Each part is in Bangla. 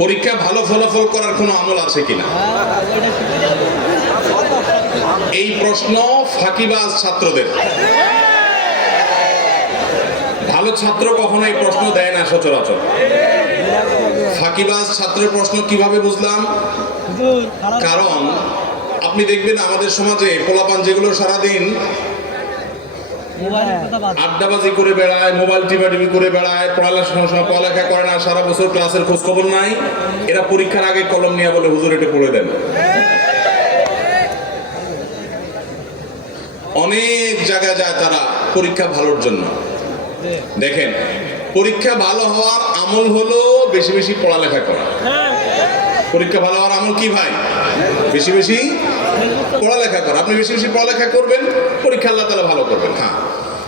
পরীক্ষা ভালো ফলাফল করার কোনো আমল আছে কিনা? এই প্রশ্ন ফাঁকিবাজ ছাত্রদের। ভালো ছাত্র কখনো এই প্রশ্ন দেয় না সচরাচর। ফাঁকিবাজ ছাত্রের প্রশ্ন কীভাবে বুঝলাম? কারণ আপনি দেখবেন আমাদের সমাজে পোলাপান যেগুলো সারাদিন আড্ডাবাজি করে বেড়ায় মোবাইল টিপাটিপি করে বেড়ায় পড়ালেখার সময় পড়ালেখা করে না সারা বছর ক্লাসের খোঁজ খবর নাই। এরা পরীক্ষার আগে কলম নিয়ে বলে হুজুর এটা পড়ে দেন। অনেক জায়গায় যায় তারা পরীক্ষা ভালোর জন্য। দেখেন পরীক্ষা ভালো হওয়ার আমল হলো বেশি বেশি পড়ালেখা করা। পরীক্ষা ভালো হওয়ার আমল কি ভাই? বেশি বেশি পড়ালেখা করা। আপনি বেশি বেশি পড়ালেখা করবেন, পরীক্ষা আল্লাহ তালা ভালো করবেন। হ্যাঁ।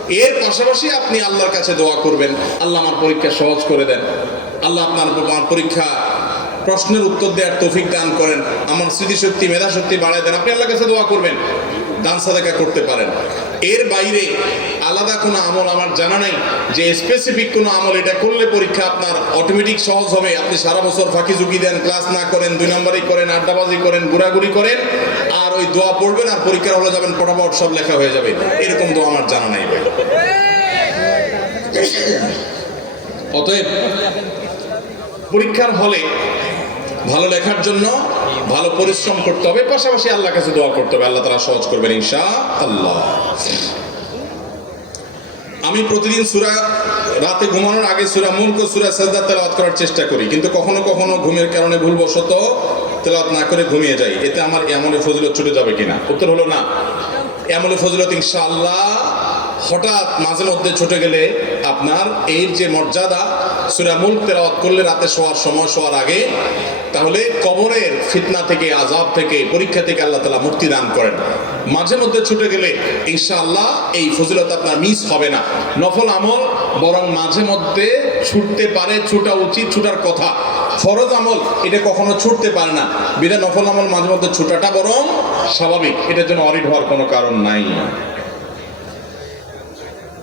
এর পাশাপাশি আপনি আল্লাহর কাছে দোয়া করবেন। আল্লাহ আমার পরীক্ষা সহজ করে দেন। আল্লাহ আপনার পরীক্ষা প্রশ্নের উত্তর দেওয়ার তৌফিক দান করেন। আমার স্মৃতিশক্তি, মেধাশক্তি বাড়ায় দেন। আপনি আল্লাহ কাছে দোয়া করবেন, দান সাদাকা করতে পারেন। এর বাইরে আলাদা কোনো আমল আমার জানা নাই যে স্পেসিফিক কোনো আমল এটা করলে পরীক্ষা আপনার অটোমেটিক সহজ হবে। আপনি সারা বছর ফাঁকি ঝুঁকি দেন ক্লাস না করেন, দুই নম্বরই করেন, আড্ডাবাজি করেন, ঘোরাঘুরি করেন, আর ওই দোয়া পড়বেন আর পরীক্ষার হলে যাবেন ফটাফট সব লেখা হয়ে যাবে। এরকম দোয়া আমার জানা নাই ভাই। অতএব পরীক্ষার হলে ভালো লেখার জন্য ভালো পরিশ্রম করতে হবে, পাশাপাশি আল্লাহর কাছে দোয়া করতে হবে। আল্লাহ তারা সহজ করবেন ইনশা আল্লাহ আমি প্রতিদিন সুরা, রাতে ঘুমানোর আগে সুরা মুল্ক সুরা সাজদা তেলাওয়াত করার চেষ্টা করি, কিন্তু কখনো কখনো ঘুমের কারণে ভুলবশত তেলাওয়াত না করে ঘুমিয়ে যাই। এতে আমার এমন ফজিলত ছুটে যাবে কিনা? উত্তর হলো না। এমন ফজিলত ইনশাআল্লাহ হঠাৎ মাঝে মধ্যে ছুটে গেলে আপনার এর যে মর্যাদা, সুরা মুল্ক তেলাওয়াত করলে রাতে শোয়ার সময় শোয়ার আগে তাহলে কবরের ফিতনা থেকে আজাব থেকে, পরীক্ষা থেকে আল্লাহ তালা মুক্তি দান করেন। মাঝে মধ্যে ছুটে গেলে ইনশাআল্লাহ এই ফজিলত আপনার মিস হবে না। নফল আমল বরং মাঝে মধ্যে ছুটতে পারে, ছুটা উচিত, ছুটার কথা। ফরজ আমল এটা কখনো ছুটতে পারে না। বিধা নফল আমল মাঝে মধ্যে ছুটাটা বরং স্বাভাবিক। এটার জন্য অরিড হওয়ার কোনো কারণ নাই।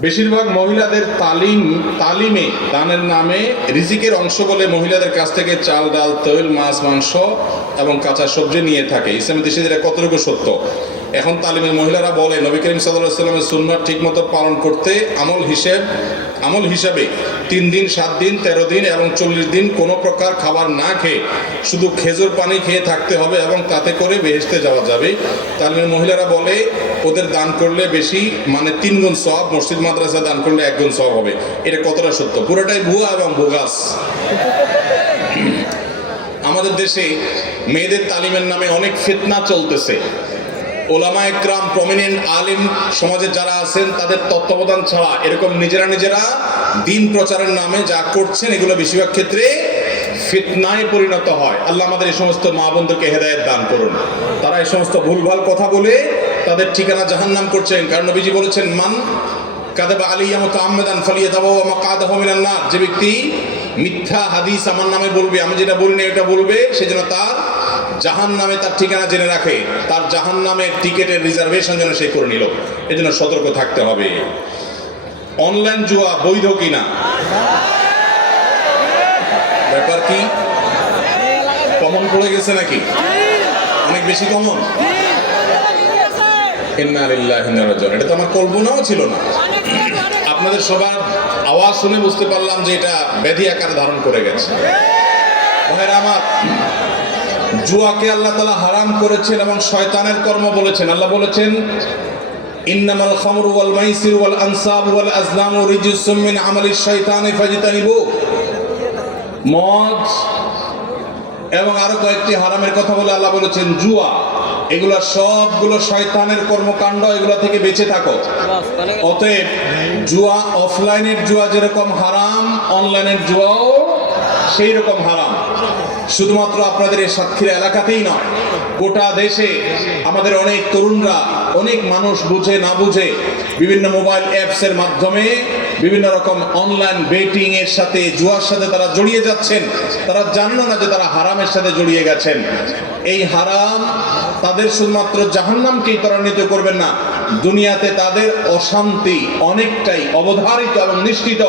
বেশিরভাগ মহিলাদের তালিম, তালিমে, দানের নামে রিজিকের অংশ বলে মহিলাদের কাছ থেকে চাল, ডাল, তৈল, মাছ, মাংস এবং কাঁচা সবজি নিয়ে থাকে। ইসলামী দেশে কতটুকু সত্য? এখন তালিমের মহিলারা বলে, নবী করিম সাল্লাহ সাল্লামের সুন্নার ঠিকমতো পালন করতে আমল হিসেব, আমল হিসাবে তিন দিন, সাত দিন, তেরো দিন এবং চল্লিশ দিন কোনো প্রকার খাবার না খেয়ে, শুধু খেজুর পানি খেয়ে থাকতে হবে এবং তাতে করে বেহেসতে যাওয়া যাবে। তালিমের মহিলারা বলে, ওদের দান করলে বেশি মানে তিন গুণ সব মসজিদ, মাদ্রাসা দান করলে এক গুণ সব হবে। এটা কতটা সত্য? পুরোটাই ভুয়া এবং ভুগাস? আমাদের দেশে মেয়েদের তালিমের নামে অনেক ফিতনা চলতেছে। ওলামা একরাম প্রমিনেন্ট আলিম সমাজে যারা আছেন, তাদের তত্ত্বাবধান ছাড়া এরকম নিজেরা নিজেরা দিন প্রচারের নামে যা করছেন, এগুলো বেশিরভাগ ক্ষেত্রে ফিতনায় পরিণত হয়। আল্লাহ আমাদের এই সমস্ত মা বোনদেরকে হেদায়ত দান করুন। তারা এই সমস্ত ভুলভাল কথা বলে তাদের ঠিকানা জাহান্নাম করছেন। কারণ নবীজি বলেছেন, মান কাদাবা আলিয়া মতো আহমেদান ফালিয়ে দাবো আমা কাদাহ মিনান নার। যে ব্যক্তি মিথ্যা হাদিস আমার নামে বলবে, আমি যেটা বলি না, এটা বলবে সেজন্য তার জাহান নামে তার ঠিকানা জেনে রাখে। তার জাহান নামের টিকেটের রিজার্ভেশন যেন সে করে নিল। এই জন্য সতর্ক থাকতে হবে। অনলাইন জুয়া বৈধ কিনা? ব্যাপার কি? কমন পড়ে গেছে নাকি? অনেক বেশি কমন? এটা তো আমার কল্পনাও ছিল না। আপনাদের সবার আওয়াজ শুনে বুঝতে পারলাম যে এটা ব্যাধি আকার ধারণ করে গেছে। আমার জুয়াকে আল্লাহ তালা হারাম করেছেন এবং শয়তানের কর্ম বলেছেন। আল্লাহ বলেছেন, ইন্নামাল খামরু ওয়াল মাইসির ওয়াল আনসাব ওয়াল আজলামু রিজসুম মিন আমালিশ শাইতানি ফাজতানিবু। মদ এবং আরও কয়েকটি হারামের কথা বলে আল্লাহ বলেছেন, জুয়া, এগুলা সবগুলো শয়তানের কর্মকাণ্ড, এগুলা থেকে বেঁচে থাকো। অতএব জুয়া অফলাইনের জুয়া যেরকম হারাম, অনলাইনের জুয়াও সেই রকম হারাম। শুধুমাত্র আপনাদের এই সাতক্ষীরা এলাকাতেই নয়, গোটা দেশে আমাদের অনেক তরুণরা, অনেক মানুষ বুঝে না বুঝে বিভিন্ন মোবাইল অ্যাপস এর মাধ্যমে বিভিন্ন রকম অনলাইন বেটিং এর সাথে, জুয়ার সাথে তারা জড়িয়ে যাচ্ছেন। তারা জানেন না যে তারা হারামের সাথে জড়িয়ে গেছেন। এই হারাম তাদের শুধুমাত্র জাহান্নামকেই ত্বরান্বিত করবেন না, দুনিয়াতে তাদের অশান্তি অনেকটাই অবধারিত এবং নিশ্চিত।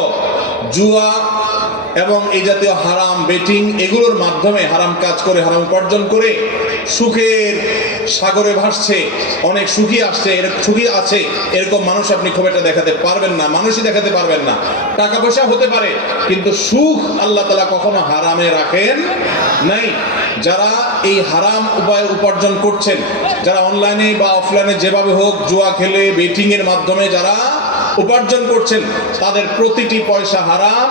জুয়া এবং এই জাতীয় হারাম বেটিং এগুলোর মাধ্যমে হারাম কাজ করে, হারাম উপার্জন করে সুখের সাগরে ভাসছে, অনেক সুখী আসছে সুখী আছে, এরকম মানুষ আপনি খুব একটা দেখাতে পারবেন না, মানুষই দেখাতে পারবেন না। টাকা পয়সা হতে পারে, কিন্তু সুখ আল্লাহ তালা কখনো হারামে রাখেন নাই। যারা এই হারাম উপায় উপার্জন করছেন, যারা অনলাইনে বা অফলাইনে যেভাবে হোক জুয়া খেলে, বেটিংয়ের মাধ্যমে যারা উপার্জন করছেন, তাদের প্রতিটি পয়সা হারাম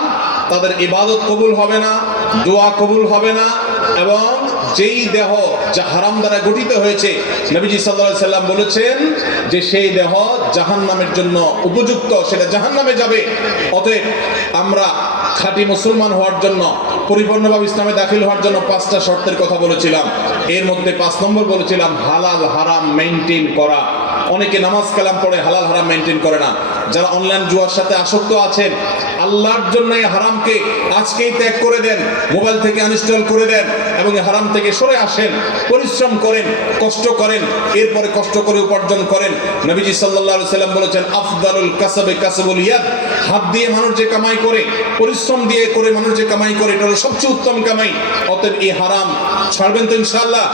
তাদের ইবাদত কবুল হবে না, দোয়া কবুল হবে না, এবং যেই দেহ যা হারাম দ্বারা গঠিত হয়েছে, নবীজি সাল্লাল্লাহু সাল্লাম বলেছেন যে সেই দেহ জাহান্নামের জন্য উপযুক্ত, সেটা জাহান্নামে যাবে। অতএব আমরা খাঁটি মুসলমান হওয়ার জন্য, পরিপূর্ণভাবে ইসলামে দাখিল হওয়ার জন্য পাঁচটা শর্তের কথা বলেছিলাম। এর মধ্যে পাঁচ নম্বর বলেছিলাম, হালাল, হারাম মেনটেন করা। অনেকে নামাজ কালাম পড়ে হালাল হারাম মেনটেন করে না। যারা অনলাইন জুয়ার সাথে আসক্ত আছেন, আল্লাহর জন্য এই হারামকে আজকেই ত্যাগ করে দেন, মোবাইল থেকে আনইনস্টল করে দেন এবং এই হারাম থেকে সরে আসেন, পরিশ্রম করেন, কষ্ট করেন, এরপরে কষ্ট করে উপার্জন করেন। নবীজি সাল্লাল্লাহু সাল্লাম বলেছেন, আফদালুল কাসাবে কাসাবুল ইয়াদ। হাত দিয়ে মানুষ যে কামাই করে, পরিশ্রম দিয়ে করে মানুষ যে কামাই করে, এটা হলো সবচেয়ে উত্তম কামাই। অতএব এই হারাম ছাড়বেন তো ইনশাআল্লাহ।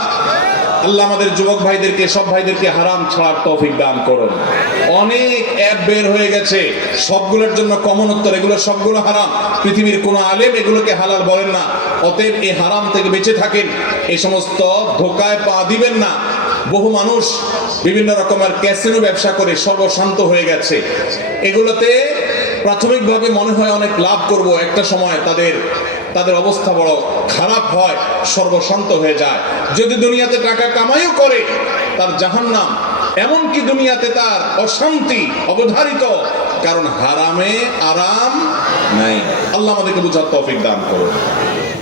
আল্লাহ আমাদের যুবক ভাইদেরকে, সব ভাইদেরকে হারাম ছাড়ার তৌফিক দান করুন। অনেক অ্যাপ বের হয়ে গেছে। সবগুলোর জন্য কমন উত্তর, এগুলো সবগুলো হারাম। পৃথিবীর কোনো আলেম এগুলোকে হালাল বলেন না। অতএব এই হারাম থেকে বেঁচে থাকেন। এই সমস্ত ধোকায় পা দিবেন না। বহু মানুষ বিভিন্ন রকমের ক্যাসিনো ব্যবসা করে সর্বশান্ত হয়ে গেছে। এগুলোতে প্রাথমিকভাবে মনে হয় অনেক লাভ করব। একটা সময় তাদের তাদের অবস্থা বড় খারাপ হয়, সর্বশান্ত হয়ে যায়। যদি দুনিয়াতে টাকা কামাইও করে, তার জাহান্নাম, এমনকি দুনিয়াতে তার অশান্তি অবধারিত, কারণ হারামে আরাম নাই। আল্লাহ আমাদেরকে বুঝার তৌফিক দান করুন।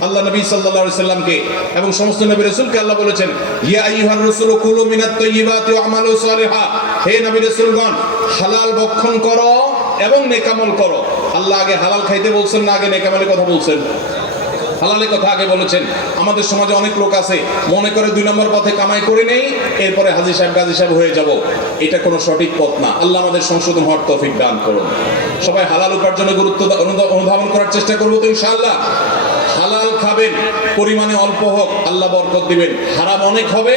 আল্লাহ নবী সাল্লাল্লাহু সাল্লামকে এবং সমস্ত নবী রাসূলকে আল্লাহ বলেছেন, ইয়া আইয়ুহার রাসূলু, কুলু মিনাত তাইয়্যিবাতি ওয়া আমালু সালিহা। হে নবী রাসূলগণ, হালাল ভক্ষণ করো এবং নেকামল করো। আল্লাহ আগে হালাল খাইতে বলছেন না, আগে নেকামলের কথা বলছেন। হালালের কথা আগে বলেছেন। আমাদের সমাজে অনেক লোক আছে, মনে করে দুই নম্বর পথে কামাই করে নেই, এরপরে হাজি সাহেব, গাজী সাহেব হয়ে যাব। এটা কোনো সঠিক পথ না। আল্লাহ আমাদের সংশোধন হওয়ার তফিক দান করুন। সবাই হালাল উপার্জনে গুরুত্ব অনুধাবন করার চেষ্টা করব তো ইনশাআল্লাহ। হালাল খাবেন, পরিমাণে অল্প হোক, আল্লাহ বরকত দিবেন। হারাম অনেক হবে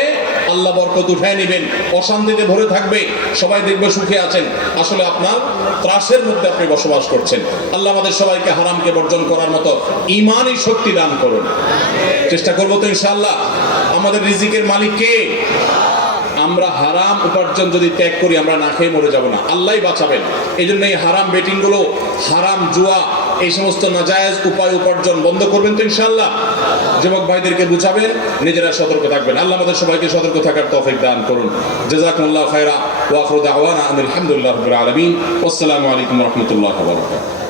আল্লাহ বরকত উঠায় নেবেন, অশান্তিতে ভরে থাকবে, সবাই দেখবে সুখে আছেন। আসলে আপনার ত্রাসের মধ্যে আপনি বসবাস করছেন। আল্লাহ আমাদের সবাইকে হারামকে বর্জন করার মতো ইমানই শক্তি দান করুন। চেষ্টা করব তো ইনশাআল্লাহ। আমাদের রিজিকের মালিক কে? আমরা হারাম উপার্জন যদি ত্যাগ করি, আমরা না খেয়ে মরে যাব না। আল্লাহই বাঁচাবেন। এই জন্য এই হারাম বেটিংগুলো হারাম জুয়া এই সমস্ত নাজায়জ উপায় উপার্জন বন্ধ করবেন তো ইনশাআল্লাহ। যুবক ভাইদেরকে বুঝাবেন, নিজেরা সতর্ক থাকবেন। আল্লাহ আমাদের সবাইকে সতর্ক থাকার তৌফিক দান করুন। জাযাকুমুল্লাহ খায়রা ওয়া আখিরু দাওয়ানা আলহামদুলিল্লাহি আলামিন। আসসালামু আলাইকুম রাহমাতুল্লাহি